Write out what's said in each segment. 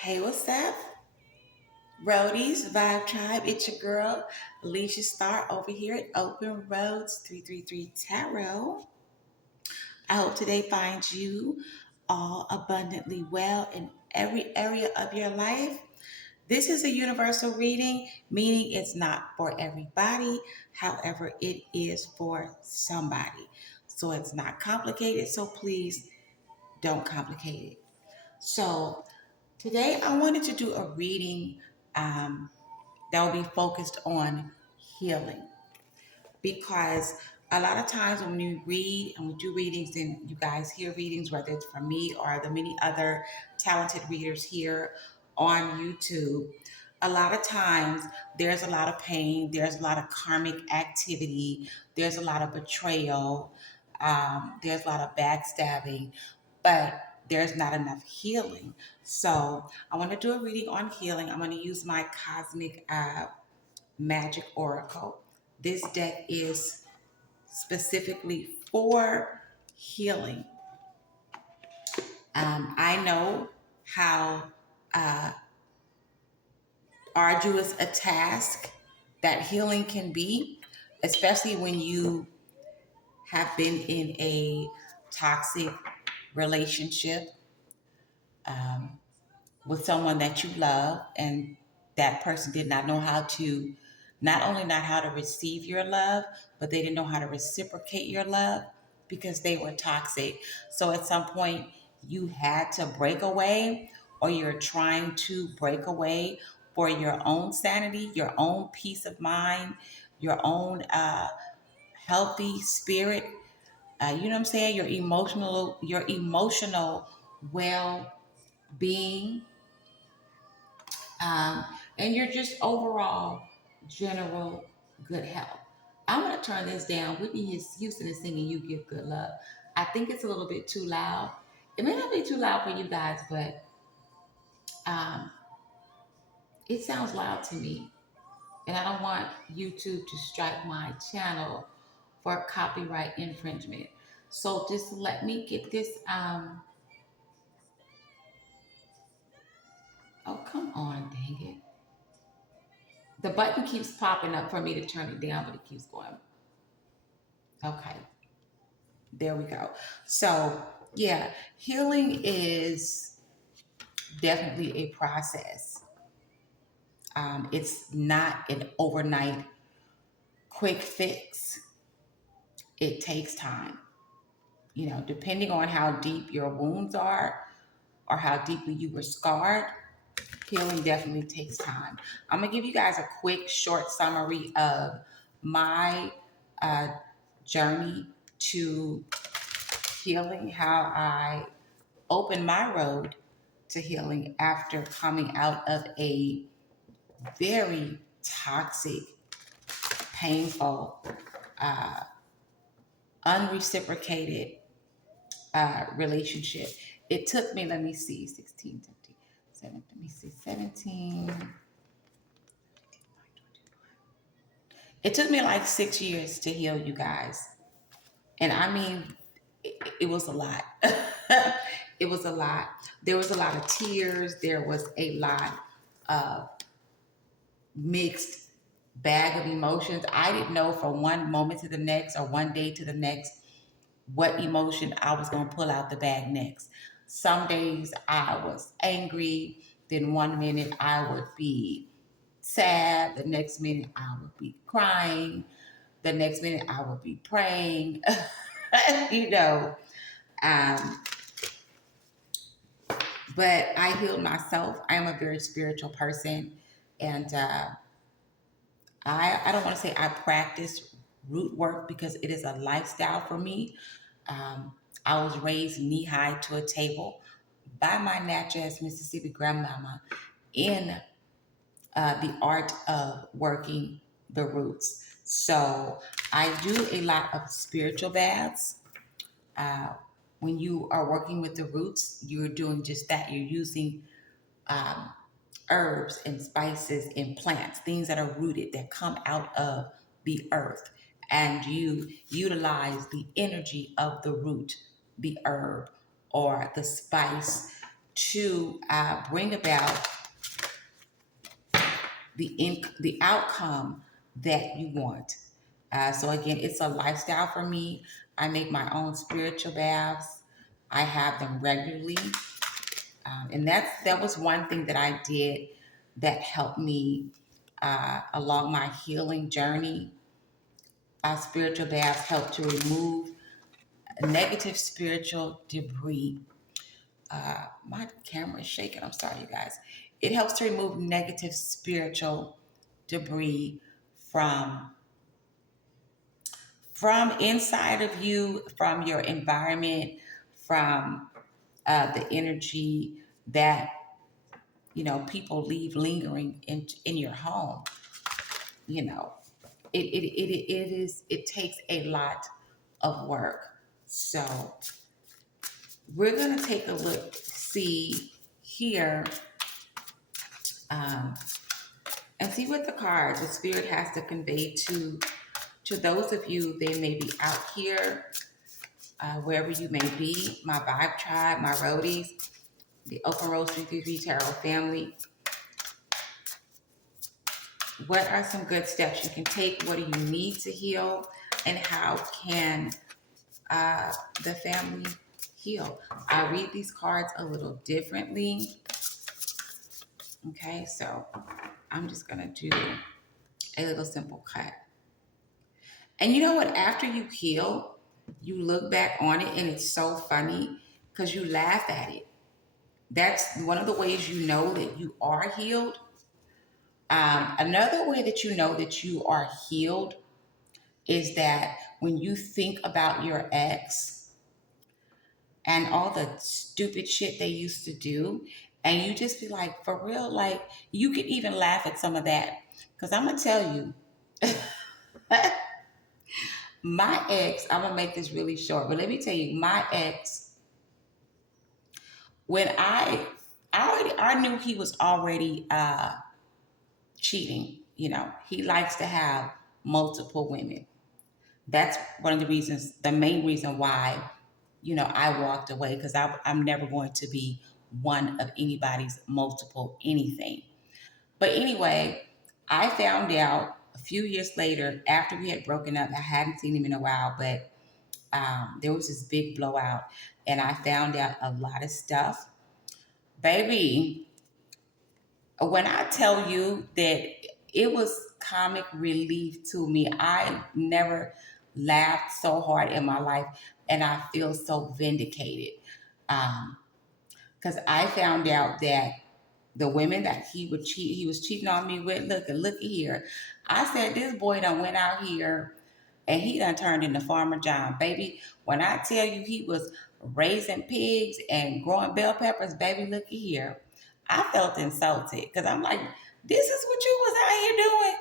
Hey, what's up? Roadies, Vibe Tribe, it's your girl, Alicia Starr over here at Open Roads 333 Tarot. I hope today finds you all abundantly well in every area of your life. This is a universal reading, meaning it's not for everybody. However, it is for somebody. So it's not complicated, so please don't complicate it. So today I wanted to do a reading that will be focused on healing because a lot of times when we read and we do readings and you guys hear readings, whether it's from me or the many other talented readers here on YouTube, a lot of times there's a lot of pain, there's a lot of karmic activity, there's a lot of betrayal, there's a lot of backstabbing, but there's not enough healing. So I want to do a reading on healing. I'm going to use my cosmic magic oracle. This deck is specifically for healing. I know how uh, arduous a task that healing can be, especially when you have been in a toxic relationship with someone that you love and that person did not know how to not only not how to receive your love, but they didn't know how to reciprocate your love because they were toxic. So at some point you had to break away, or you're trying to break away for your own sanity, your own peace of mind, your own healthy spirit. You know what I'm saying? Your emotional well being, um, and you're just overall general good health. I'm going to turn this down. Whitney Houston is singing "You Give Good Love." I think it's a little bit too loud. It may not be too loud for you guys, but um, it sounds loud to me. And I don't want YouTube to strike my channel for copyright infringement. So just let me get this. Oh, come on, dang it. The button keeps popping up for me to turn it down, but it keeps going. Okay. There we go. So, yeah, healing is definitely a process. It's not an overnight quick fix. It takes time. You know, depending on how deep your wounds are or how deeply you were scarred, healing definitely takes time. I'm going to give you guys a quick, short summary of my uh, journey to healing, how I opened my road to healing after coming out of a very toxic, painful, uh, unreciprocated relationship. It took me, let me see, 16, 17, 7, let me see, 17. It took me like 6 years to heal, you guys. And I mean, it was a lot. It was a lot. There was a lot of tears. There was a lot of mixed bag of emotions. I didn't know from one moment to the next or one day to the next what emotion I was going to pull out the bag next. Some days I was angry, then one minute I would be sad, the next minute I would be crying, the next minute I would be praying. you know, um, but I healed myself. I am a very spiritual person, and I don't want to say I practice root work because it is a lifestyle for me. Um, I was raised knee high to a table by my Natchez, Mississippi grandmama in the art of working the roots. So I do a lot of spiritual baths. Uh, when you are working with the roots, you're doing just that. You're using um, herbs and spices and plants, things that are rooted, that come out of the earth. And you utilize the energy of the root, the herb, or the spice to bring about the outcome that you want. So again, it's a lifestyle for me. I make my own spiritual baths. I have them regularly, and that was one thing that I did that helped me along my healing journey. Spiritual baths help to remove negative spiritual debris. My camera is shaking. I'm sorry, you guys. It helps to remove negative spiritual debris from inside of you, from your environment, from the energy that people leave lingering in your home. You know, it takes a lot of work. So we're gonna take a look, see here, um, and see what the spirit has to convey to those of you. They may be out here, wherever you may be, my Vibe Tribe, my roadies, the Open Road 333 Tarot family. What are some good steps you can take? What do you need to heal? And how can the family heal? I read these cards a little differently. Okay, so I'm just going to do a little simple cut. And you know what? After you heal, you look back on it and it's so funny because you laugh at it. That's one of the ways you know that you are healed. Another way that you know that you are healed is that when you think about your ex and all the stupid shit they used to do, and you just be like, for real, like you could even laugh at some of that. Because I'm going to tell you, my ex, I'm going to make this really short, but let me tell you, my ex, when I knew he was already cheating. He likes to have multiple women. That's one of the reasons, the main reason why, I walked away, because I'm never going to be one of anybody's multiple anything. But anyway, I found out a few years later, after we had broken up. I hadn't seen him in a while, but there was this big blowout, and I found out a lot of stuff. Baby, when I tell you that it was comic relief to me, I never laughed so hard in my life, and I feel so vindicated. Because I found out that the women that he was cheating on me with, look here. I said, this boy done went out here and he done turned into Farmer John, baby. When I tell you he was raising pigs and growing bell peppers, baby, look here. I felt insulted because I'm like, this is what you was out here doing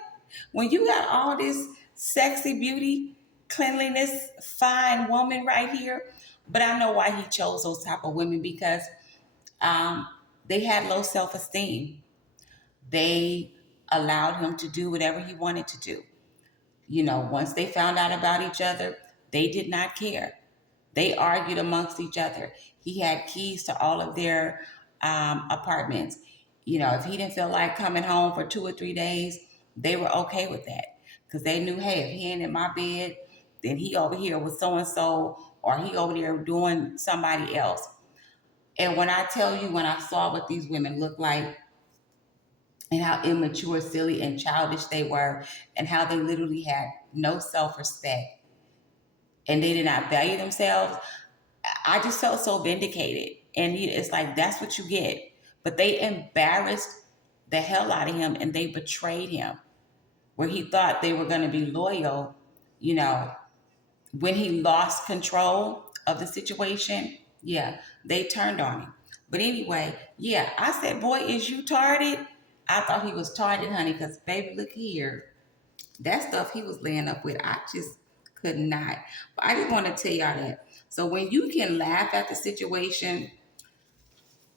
when you got all this sexy beauty, cleanliness, fine woman right here. But I know why he chose those type of women, because um, they had low self-esteem. They allowed him to do whatever he wanted to do. Once they found out about each other, they did not care. They argued amongst each other. He had keys to all of their apartments. If he didn't feel like coming home for 2 or 3 days, they were okay with that, because they knew, hey, if he ain't in my bed, then he over here with so and so, or he over there doing somebody else. And when I tell you, when I saw what these women looked like, and how immature, silly, and childish they were, and how they literally had no self-respect and they did not value themselves, I just felt so vindicated. And it's like, that's what you get. But they embarrassed the hell out of him, and they betrayed him. Where he thought they were going to be loyal, you know, when he lost control of the situation, yeah, they turned on him. But anyway, yeah, I said, boy, is you tarded? I thought he was tarded, honey, because baby, look here. That stuff he was laying up with, I just could not. But I just want to tell y'all that. So when you can laugh at the situation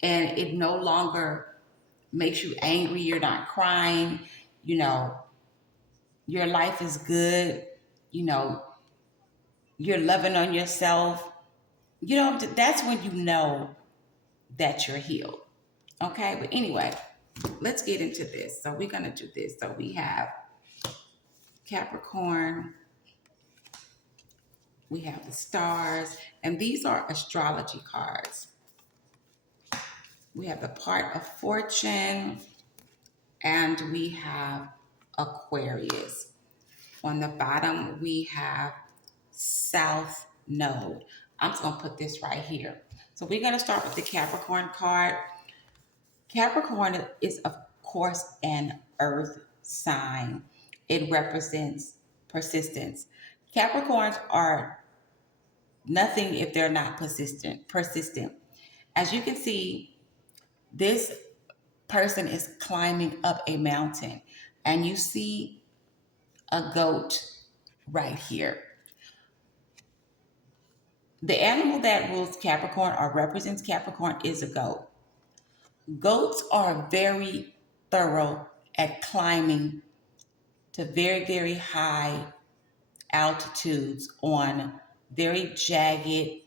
and it no longer makes you angry, you're not crying, you know, your life is good, you know, you're loving on yourself, that's when you know that you're healed. Okay, but anyway, let's get into this. So we're going to do this. So we have Capricorn, we have the stars, and these are astrology cards. We have the part of fortune, and we have Aquarius. On the bottom, we have South Node. I'm just going to put this right here. So we're going to start with the Capricorn card. Capricorn is, of course, an earth sign. It represents persistence. Capricorns are nothing if they're not persistent. As you can see, this person is climbing up a mountain, and you see a goat right here. The animal that rules Capricorn or represents Capricorn is a goat. Goats are very thorough at climbing to very, very high altitudes on very jagged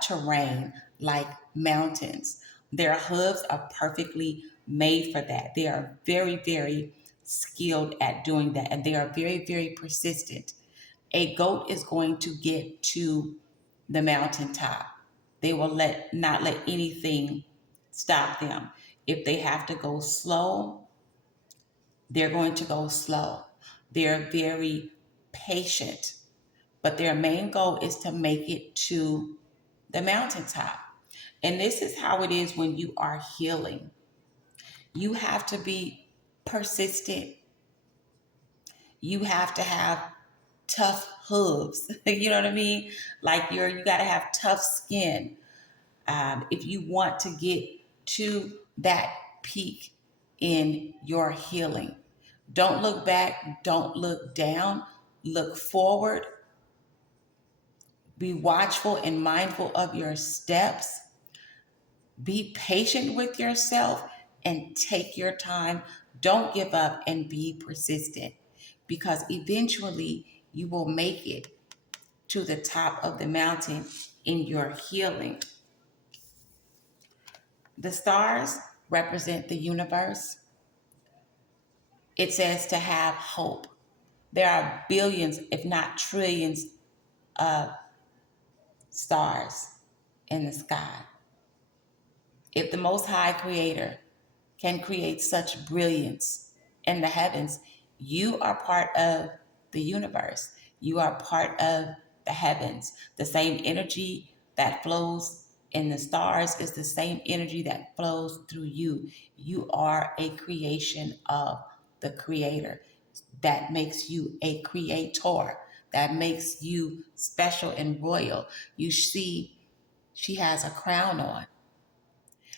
terrain like mountains. Their hooves are perfectly made for that. They are very, very skilled at doing that, and they are very, very persistent. A goat is going to get to the mountaintop. They will not let anything stop them. If they have to go slow, they're going to go slow. They're very patient, but their main goal is to make it to the mountaintop. And this is how it is when you are healing. You have to be persistent. You have to have tough hooves. You know what I mean? Like you got to have tough skin if you want to get to that peak in your healing. Don't look back. Don't look down. Look forward. Be watchful and mindful of your steps. Be patient with yourself and take your time. Don't give up and be persistent, because eventually you will make it to the top of the mountain in your healing. The stars represent the universe. It says to have hope. There are billions, if not trillions, of stars in the sky. If the Most High Creator can create such brilliance in the heavens, you are part of the universe. You are part of the heavens. The same energy that flows in the stars is the same energy that flows through you. You are a creation of the Creator. That makes you a creator. That makes you special and royal. You see, she has a crown on.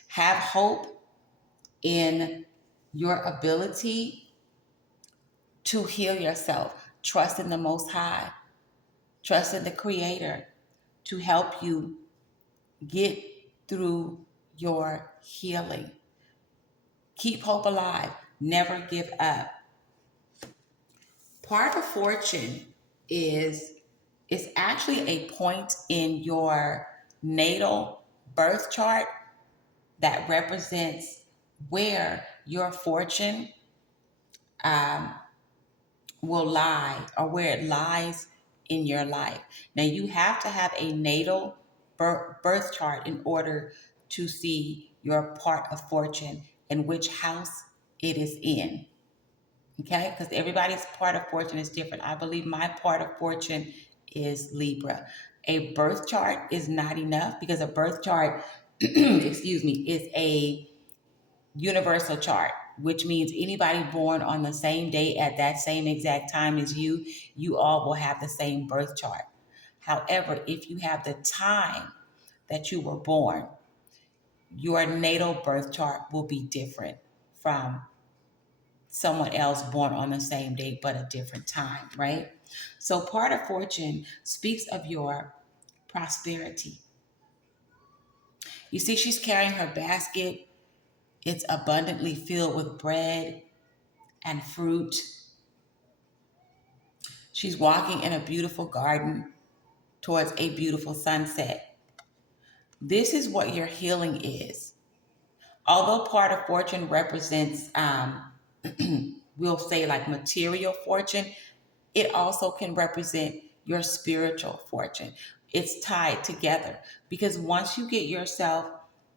Have hope in your ability to heal yourself. Trust in the Most High. Trust in the Creator to help you get through your healing. Keep hope alive. Never give up. Part of fortune is actually a point in your natal birth chart that represents where your fortune um, will lie, or where it lies in your life. Now, you have to have a natal birth chart in order to see your part of fortune and which house it is in. Okay, because everybody's part of fortune is different. I believe my part of fortune is Libra. A birth chart is not enough, because a birth chart, excuse me, is a universal chart, which means anybody born on the same day at that same exact time as you all will have the same birth chart. However, if you have the time that you were born, your natal birth chart will be different from someone else born on the same day but a different time, right? So part of fortune speaks of your prosperity. You see, she's carrying her basket. It's abundantly filled with bread and fruit. She's walking in a beautiful garden towards a beautiful sunset. This is what your healing is. Although part of fortune represents, we'll say like material fortune, it also can represent your spiritual fortune. It's tied together because once you get yourself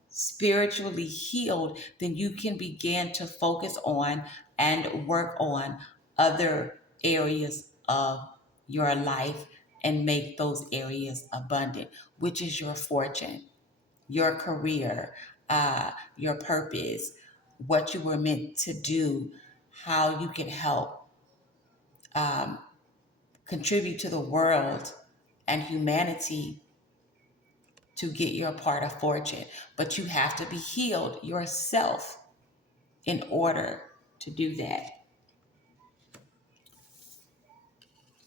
spiritually healed, then you can begin to focus on and work on other areas of your life and make those areas abundant, which is your fortune, your career, your purpose, what you were meant to do, how you can help um, contribute to the world and humanity to get your part of fortune. But you have to be healed yourself in order to do that.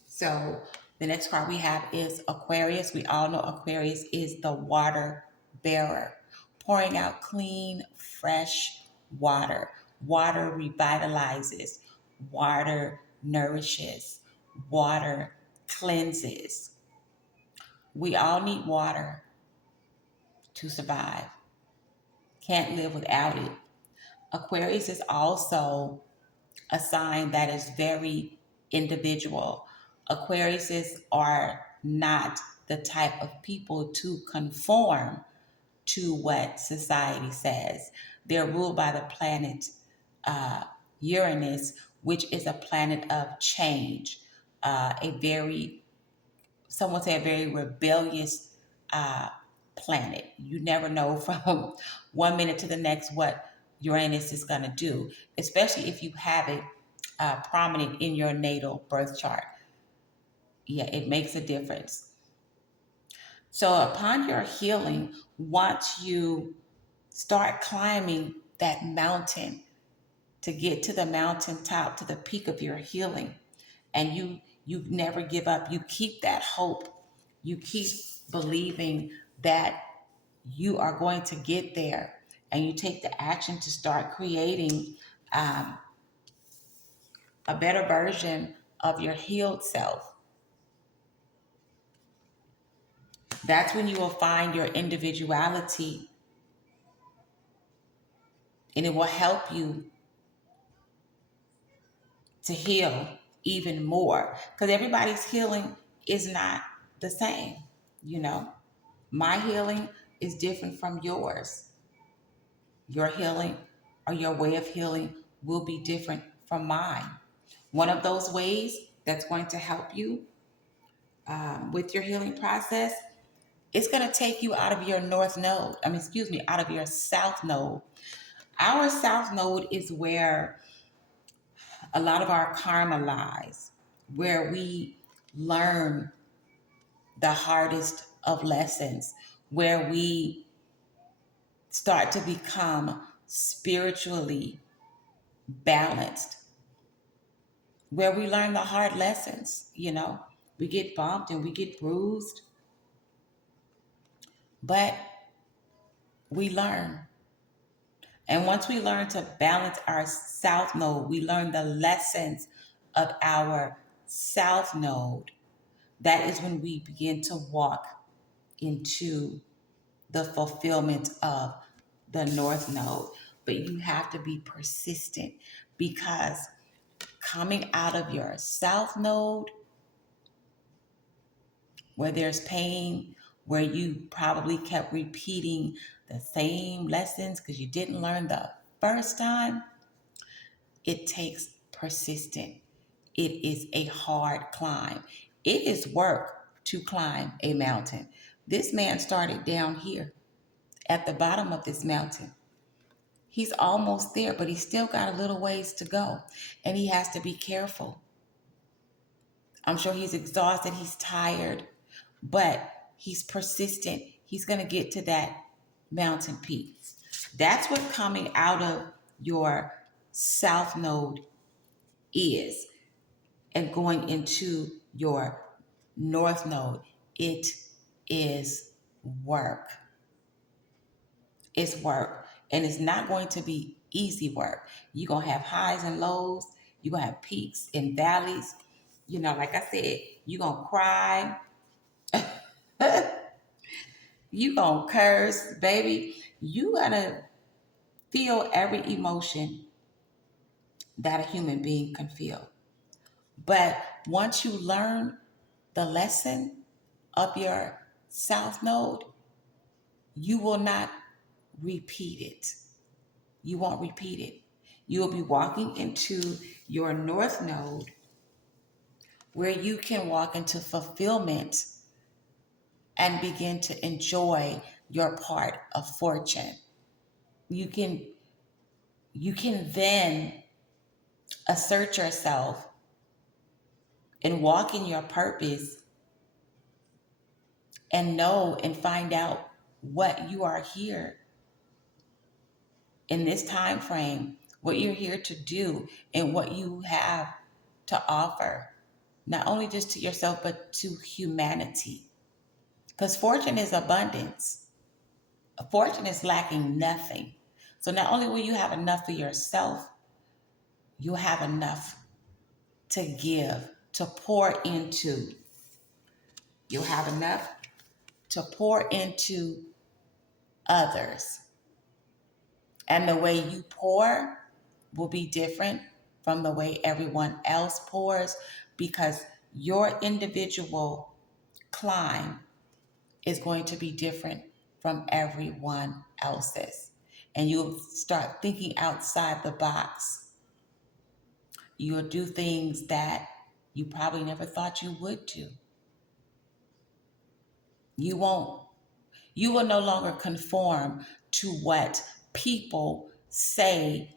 So the next card we have is Aquarius. We all know Aquarius is the water bearer, pouring out clean, fresh water. Water revitalizes, water nourishes, water cleanses. We all need water to survive. Can't live without it. Aquarius is also a sign that is very individual. Aquariuses are not the type of people to conform to what society says. They're ruled by the planet uh, Uranus, which is a planet of change, a very, some would say, a very rebellious uh, planet. You never know from one minute to the next what Uranus is going to do, especially if you have it prominent in your natal birth chart. Yeah, it makes a difference. So, upon your healing, once you start climbing that mountain to get to the mountaintop, to the peak of your healing, and you never give up. You keep that hope. You keep believing that you are going to get there, and you take the action to start creating um, a better version of your healed self. That's when you will find your individuality, and it will help you to heal even more, because everybody's healing is not the same. You know, my healing is different from yours. Your healing or your way of healing will be different from mine. One of those ways that's going to help you with your healing process, it's going to take you out of your north node. Out of your south node. Our south node is where a lot of our karma lies, where we learn the hardest of lessons, where we start to become spiritually balanced, where we learn the hard lessons. We get bumped and we get bruised, but we learn. And once we learn to balance our south node, we learn the lessons of our south node. That is when we begin to walk into the fulfillment of the north node. But you have to be persistent, because coming out of your south node, where there's pain, where you probably kept repeating the same lessons because you didn't learn the first time, it takes persistence. It is a hard climb. It is work to climb a mountain. This man started down here at the bottom of this mountain. He's almost there, but he's still got a little ways to go, and he has to be careful. I'm sure he's exhausted, he's tired, but he's persistent. He's going to get to that mountain peak. That's what coming out of your south node is, and going into your north node. It is work. It's work, and it's not going to be easy work. You're going to have highs and lows. You're going to have peaks and valleys. Like I said, you're going to cry. You gonna curse, baby. You gotta feel every emotion that a human being can feel. But once you learn the lesson of your south node, you will not repeat it. You won't repeat it. You will be walking into your north node where you can walk into fulfillment and begin to enjoy your part of fortune. You can you can then assert yourself and walk in your purpose and know and find out what you are here in this time frame, what you're here to do, and what you have to offer, not only just to yourself, but to humanity. Because fortune is abundance, fortune is lacking nothing. So not only will you have enough for yourself, you'll have enough to give, to pour into. You'll have enough to pour into others. And the way you pour will be different from the way everyone else pours because your individual climb is going to be different from everyone else's. And you'll start thinking outside the box. You'll do things that you probably never thought you would do. You won't, you will no longer conform to what people say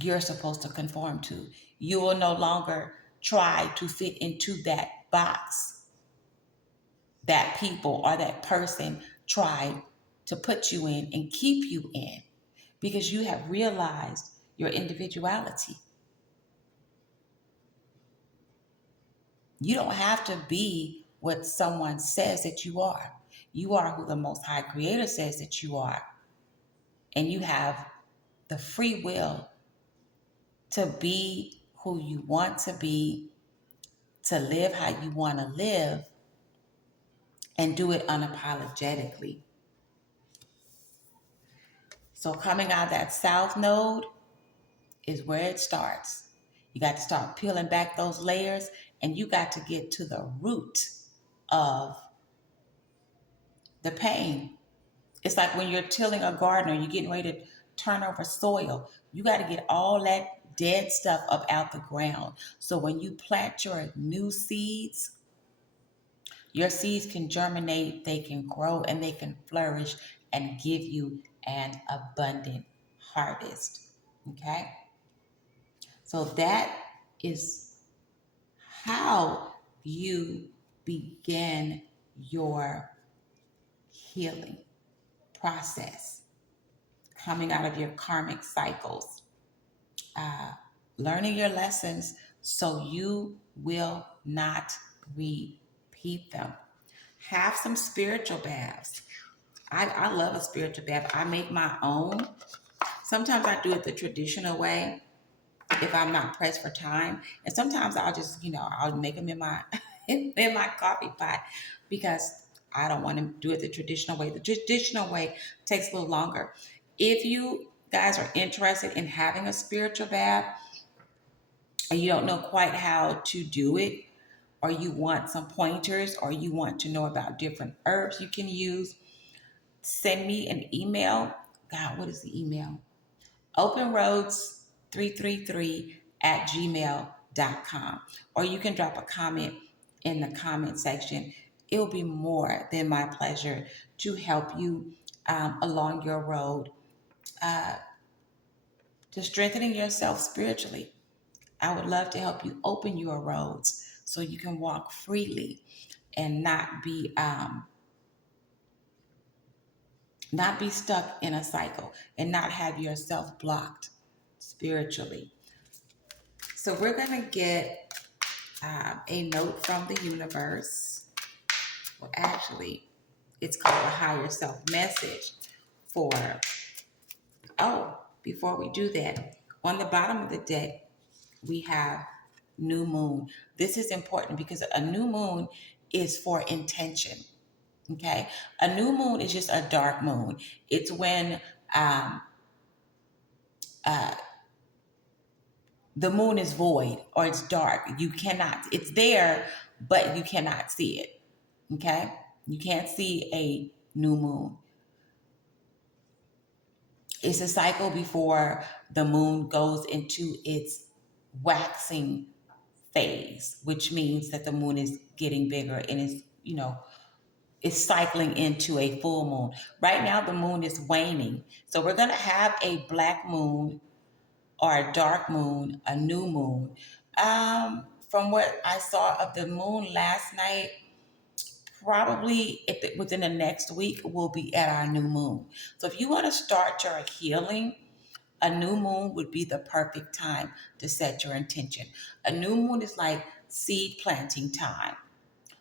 you're supposed to conform to. You will no longer try to fit into that box that people or that person tried to put you in and keep you in because you have realized your individuality. You don't have to be what someone says that you are. You are who the Most High Creator says that you are. And you have the free will to be who you want to be, to live how you want to live, and do it unapologetically. So coming out of that south node is where it starts. You got to start peeling back those layers and you got to get to the root of the pain. It's like when you're tilling a garden or you're getting ready to turn over soil. You got to get all that dead stuff up out the ground. So when you plant your new seeds, your seeds can germinate, they can grow, and they can flourish and give you an abundant harvest. Okay? So that is how you begin your healing process, coming out of your karmic cycles, uh, learning your lessons so you will not repeat them. Have some spiritual baths. I love a spiritual bath. I make my own. Sometimes I do it the traditional way if I'm not pressed for time. And sometimes I'll just, I'll make them in my in my coffee pot because I don't want to do it the traditional way. The traditional way takes a little longer. If you guys are interested in having a spiritual bath and you don't know quite how to do it, or you want some pointers, or you want to know about different herbs you can use, send me an email. God, what is the email? openroads333@gmail.com. Or you can drop a comment in the comment section. It will be more than my pleasure to help you along your road uh, to strengthening yourself spiritually. I would love to help you open your roads so you can walk freely and not be stuck in a cycle and not have yourself blocked spiritually. So we're going to get a note from the universe. Well, actually, it's called a higher self message for, before we do that, on the bottom of the deck, we have new moon. This is important because a new moon is for intention. Okay. A new moon is just a dark moon. It's when um, uh, the moon is void or it's dark. You cannot, it's there, but you cannot see it. Okay. You can't see a new moon. It's a cycle before the moon goes into its waxing phase, which means that the moon is getting bigger and is cycling into a full moon. Right now, the moon is waning. So we're going to have a black moon or a dark moon, a new moon. From what I saw of the moon last night, probably within the next week, we'll be at our new moon. So if you want to start your healing, a new moon would be the perfect time to set your intention. A new moon is like seed planting time.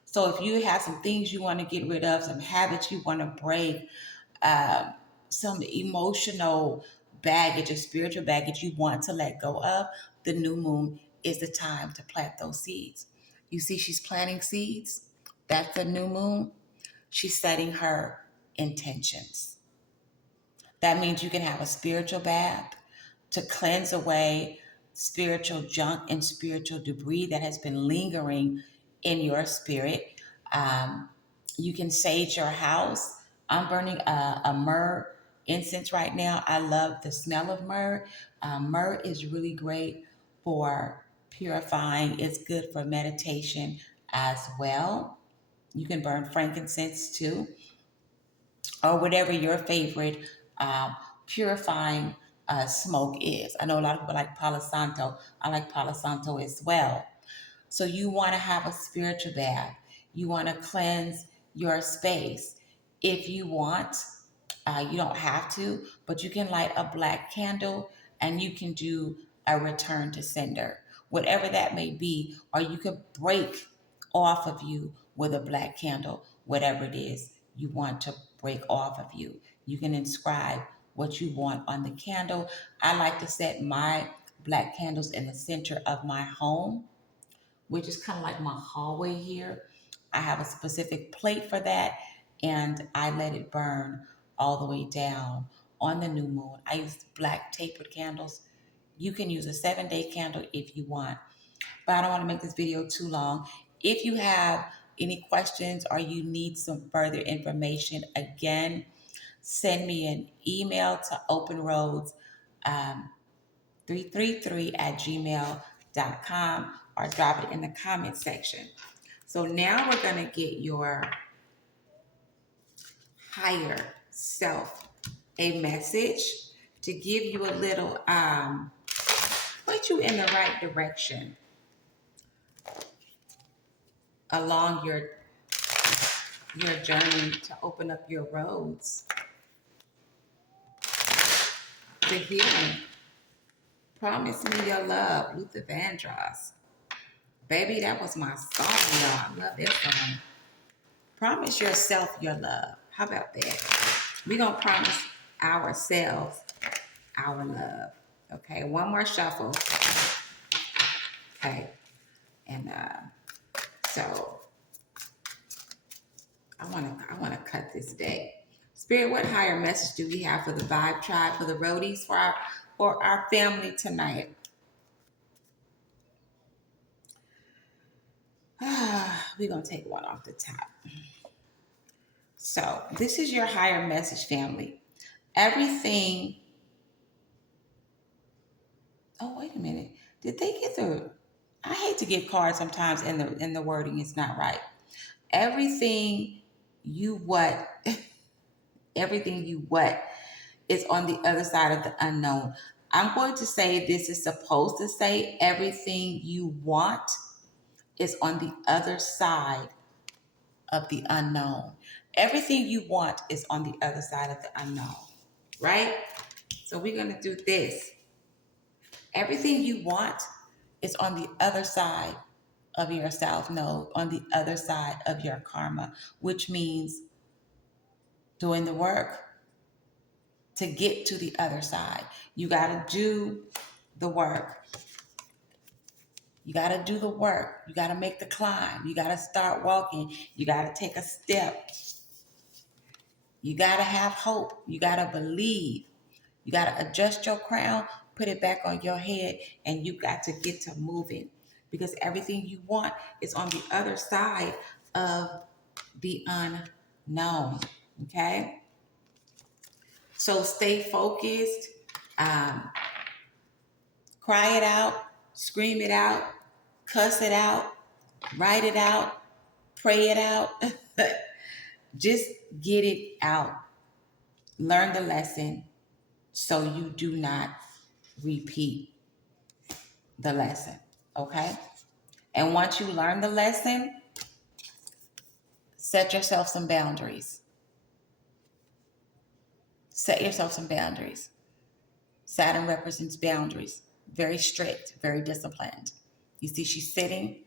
So if you have some things you want to get rid of, some habits you want to break, um, some emotional baggage or spiritual baggage you want to let go of, the new moon is the time to plant those seeds. You see, she's planting seeds. That's the new moon. She's setting her intentions. That means you can have a spiritual bath to cleanse away spiritual junk and spiritual debris that has been lingering in your spirit. Um, you can sage your house. I'm burning a myrrh incense right now. I love the smell of myrrh. Myrrh is really great for purifying, it's good for meditation as well. You can burn frankincense too, or whatever your favorite um, purifying smoke is. I know a lot of people like Palo Santo. I like Palo Santo as well. So you want to have a spiritual bath. You want to cleanse your space. If you want, you don't have to, but you can light a black candle and you can do a return to sender, whatever that may be, or you could break off of you with a black candle, whatever it is you want to break off of you. You can inscribe what you want on the candle. I like to set my black candles in the center of my home, which is kind of like my hallway here. I have a specific plate for that, and I let it burn all the way down on the new moon. I use black tapered candles. You can use a 7-day candle if you want, but I don't want to make this video too long. If you have any questions or you need some further information, again, send me an email to openroads um, 333 at gmail.com or drop it in the comment section. So now we're going to get your higher self a message to give you a little, put you in the right direction along your journey to open up your roads to healing. Promise Me Your Love, Luther Vandross. Baby, that was my song, y'all. I love that song. Promise yourself your love. How about that? We're going to promise ourselves our love. Okay, one more shuffle. Okay, and so I want to cut this day. Spirit, what higher message do we have for the Vibe Tribe, for the roadies, for our family tonight? We're going to take one off the top. So this is your higher message, family. Everything. Oh, wait a minute. Did they get the? I hate to give cards sometimes, and the wording is not right. Everything you what? Everything you what is on the other side of the unknown. I'm going to say this is supposed to say everything you want is on the other side of the unknown. Everything you want is on the other side of the unknown, right? So we're going to do this. Everything you want is on the other side of your south node, on the other side of your karma, which means doing the work to get to the other side. You got to do the work. You got to do the work. You got to make the climb. You got to start walking. You got to take a step You got to have hope. You got to believe. You got to adjust your crown, put it back on your head, and you got to get to moving because everything you want is on the other side of the unknown. Okay? So stay focused, um, cry it out, scream it out, cuss it out, write it out, pray it out. Just get it out. Learn the lesson so you do not repeat the lesson. Okay? And once you learn the lesson, set yourself some boundaries. Set yourself some boundaries. Saturn represents boundaries. Very strict, very disciplined. You see, she's sitting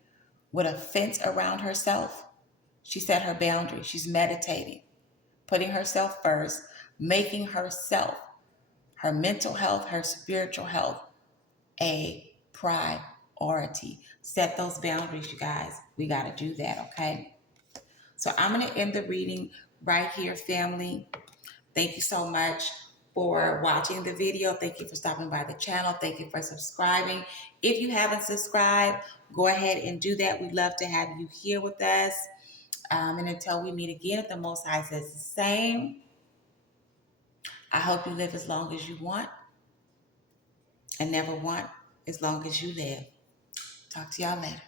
with a fence around herself. She set her boundaries. She's meditating, putting herself first, making herself, her mental health, her spiritual health, a priority. Set those boundaries, you guys. We got to do that, okay? So I'm going to end the reading right here, family. Thank you so much for watching the video. Thank you for stopping by the channel. Thank you for subscribing. If you haven't subscribed, go ahead and do that. We'd love to have you here with us. And until we meet again, if the Most High says the same, I hope you live as long as you want and never want as long as you live. Talk to y'all later.